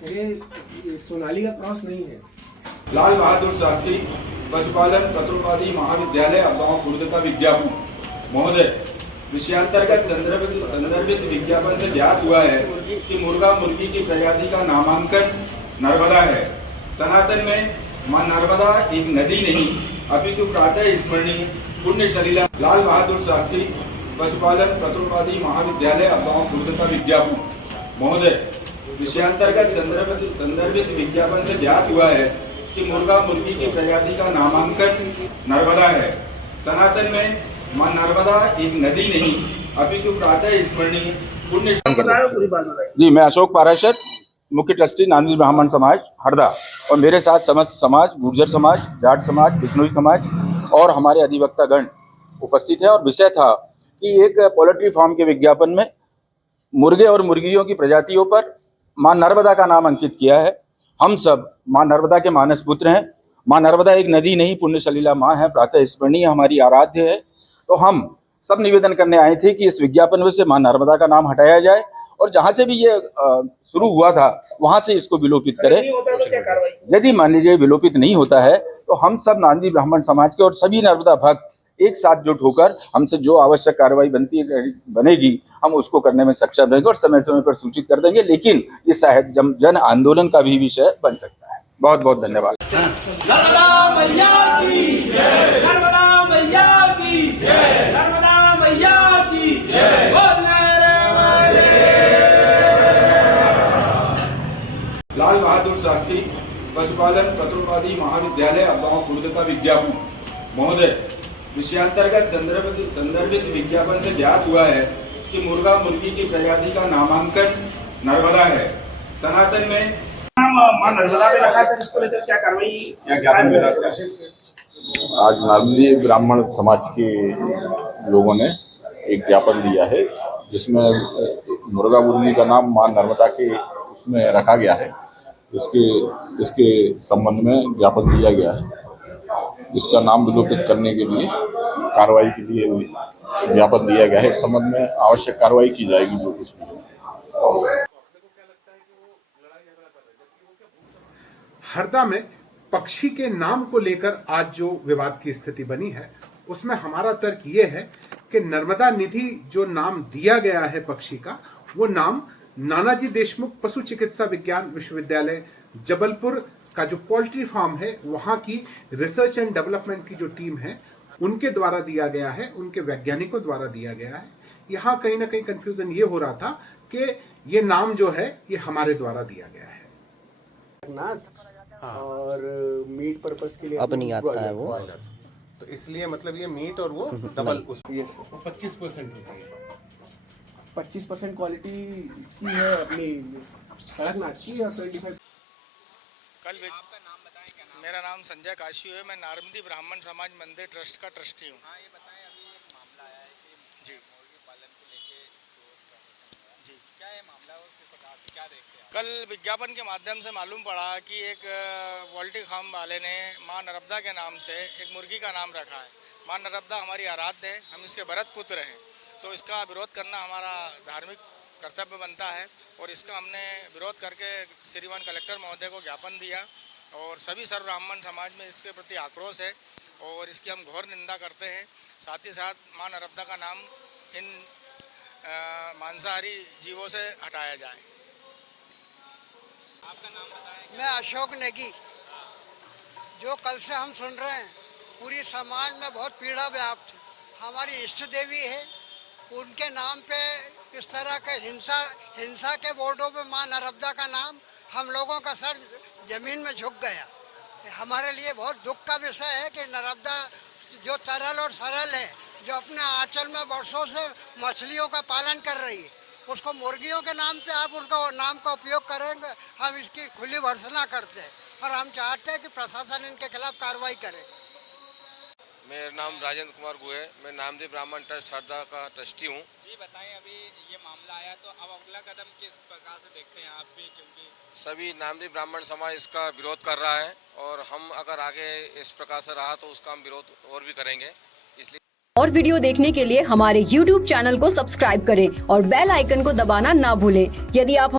ये सोनाली का क्रॉस नहीं है। लाल बहादुर शास्त्री पशुपालन पत्रोपाधि महाविद्यालय गांव खुर्द का विज्ञापन महोदय विषयांतर्गत संदर्भित विज्ञापन से ज्ञात हुआ है कि मुर्गा मुर्गी की प्रजाति का नामांकन नर्मदा है। सनातन में मां नर्मदा एक नदी नहीं अपितु प्रातः स्मरणीय पुण्य सलीला। लाल बहादुर शास्त्री पशुपालन पत्रोपाधि महाविद्यालय गांव खुर्द का विज्ञापन महोदय विषयांतर्गत संदर्भित विज्ञापन से ज्ञात हुआ है कि मुर्गा मुर्गी की प्रजाति का नामांकन नर्मदा है। सनातन में मां नर्मदा एक नदी नहीं अपितु प्रातः स्मरणीय पुण्य। जी, मैं अशोक पाराशर, मुख्य ट्रस्टी नांदी ब्राह्मण समाज हरदा, और मेरे साथ समस्त समाज, गुर्जर समाज, जाट समाज, बिश्नोई समाज और हमारे अधिवक्ता गण उपस्थित है। और विषय था कि एक पोल्ट्री फार्म के विज्ञापन में मुर्गे और मुर्गियों की प्रजातियों पर मां नर्मदा का नाम अंकित किया है। हम सब मां नर्मदा के मानस पुत्र हैं। मां नर्मदा एक नदी नहीं पुण्य सलीला मां है, प्रातः स्मरणीय हमारी आराध्य है। तो हम सब निवेदन करने आए थे कि इस विज्ञापन में से मां नर्मदा का नाम हटाया जाए और जहां से भी ये शुरू हुआ था वहां से इसको विलोपित करें। यदि मान लीजिए विलोपित नहीं होता है तो हम सब नांदी ब्राह्मण समाज के और सभी नर्मदा भक्त एक साथ जुट होकर हमसे जो आवश्यक कार्रवाई बनेगी हम उसको करने में सक्षम रहेंगे और समय समय पर सूचित कर देंगे। लेकिन ये शायद जन आंदोलन का भी विषय बन सकता है। बहुत बहुत धन्यवाद। नर्मदा मैया की जय, नर्मदा मैया की जय, नर्मदा मैया की जय। लाल बहादुर शास्त्री पशुपालन पत्रोपाधि महाविद्यालय गांव खुर्द का विज्ञापन महोदय विषयांतर्गत संदर्भित विज्ञापन से ज्ञात हुआ है कि मुर्गा मुर्गी की प्रजाति का नामांकन नर्मदा है। सनातन में मां नर्मदा पे रखा है, इसको लेकर क्या कार्रवाई आज नांदी ब्राह्मण समाज के लोगों ने एक ज्ञापन दिया है जिसमें मुर्गा मुर्गी का नाम मां नर्मदा के उसमें रखा गया है। इसके संबंध में ज्ञापन दिया गया है। इसका नाम विलोपित करने के लिए कार्रवाई के लिए ज्ञापन दिया गया है। इस संबंध में आवश्यक कार्रवाई की जाएगी जो कुछ भी। हरदा में पक्षी के नाम को लेकर आज जो विवाद की स्थिति बनी है उसमें हमारा तर्क ये है कि नर्मदा निधि जो नाम दिया गया है पक्षी का, वो नाम नानाजी देशमुख पशु चिकित्सा विज्ञान विश्वविद्यालय जबलपुर का जो पोल्ट्री फार्म है वहां की रिसर्च एंड डेवलपमेंट की जो टीम है उनके द्वारा दिया गया है, उनके वैज्ञानिकों द्वारा दिया गया है। यहाँ कहीं ना कहीं कंफ्यूजन ये हो रहा था कि ये नाम जो है ये हमारे द्वारा दिया गया है। और मीट पर्पस के लिए अब नहीं आता है वो, तो इसलिए मतलब ये मीट और वो डबल उस 25% होती है। 25% क्वालिटी इसकी है अपनी कड़कनाथ की और 25। आपका नाम बताएं, क्या नाम? मेरा नाम संजय काशी है। मैं नारमदी ब्राह्मण समाज मंदिर ट्रस्ट का ट्रस्टी हूँ। हाँ, ये बताएं, अभी एक मामला आया है कि जी मुर्गी पालन को लेके जी क्या है मामला और किस प्रकार से क्या देखते हैं? कल विज्ञापन के माध्यम से मालूम पड़ा कि एक पोल्ट्री फार्म वाले ने मां नर्मदा के नाम से एक मुर्गी का नाम रखा है। मां नर्मदा हमारी आराध्य है, हम इसके भरत पुत्र हैं, तो इसका विरोध करना हमारा धार्मिक कर्तव्य बनता है और इसका हमने विरोध करके श्रीमान कलेक्टर महोदय को ज्ञापन दिया और सभी सर्व ब्राह्मण समाज में इसके प्रति आक्रोश है और इसकी हम घोर निंदा करते हैं। साथ ही साथ मां नर्मदा का नाम इन मांसाहारी जीवों से हटाया जाए। आपका नाम बताएं। मैं अशोक नेगी। जो कल से हम सुन रहे हैं पूरी समाज में बहुत पीड़ा व्याप्त है। हमारी इष्ट देवी है, उनके नाम पे इस तरह के हिंसा के बोर्डों पे मां नर्मदा का नाम, हम लोगों का सर जमीन में झुक गया। हमारे लिए बहुत दुख का विषय है कि नर्मदा जो तरल और सरल है, जो अपने आंचल में वर्षों से मछलियों का पालन कर रही है, उसको मुर्गियों के नाम पे आप उनका नाम का उपयोग करेंगे। हम इसकी खुली भर्त्सना करते हैं और हम चाहते हैं कि प्रशासन इनके खिलाफ कार्रवाई करे। मेरा नाम राजेंद्र कुमार गुहे, मैं नामदेव ब्राह्मण ट्रस्ट हरदा का ट्रस्टी हूँ। जी बताएं, अभी ये मामला आया तो अब अगला कदम किस प्रकार से देखते हैं आप भी, क्योंकि सभी नामदेव ब्राह्मण समाज इसका विरोध कर रहा है और हम अगर आगे इस प्रकार से रहा तो उसका हम विरोध और भी करेंगे। इसलिए और वीडियो देखने के लिए हमारे YouTube चैनल को सब्सक्राइब करें और बेल आइकन को दबाना ना भूलें। यदि आप